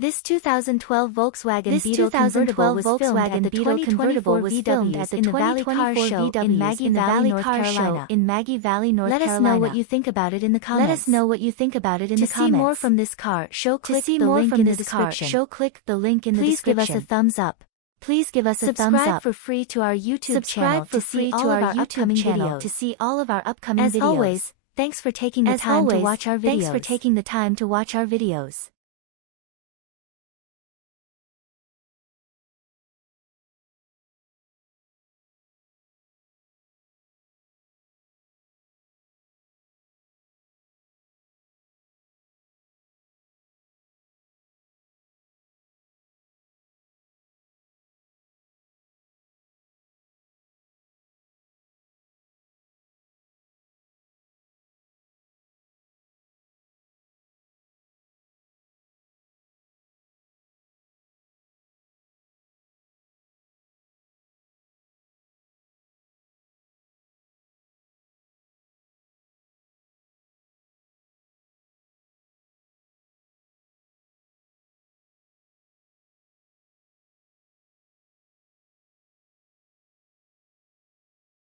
This 2012 Volkswagen Beetle Convertible was filmed at the 2024 VW at the Valley Car Show in Maggie Valley, North Carolina. Let us know what you think about it in the comments. Let us know what you think about it in the comments. To see more from this car show, click the link in the description. Click the link in the description. Please give us a thumbs up. Please give us a thumbs up. Subscribe for free to our YouTube channel to see all of our upcoming videos. To see all of our upcoming videos. As always, thanks for taking the time to watch our videos.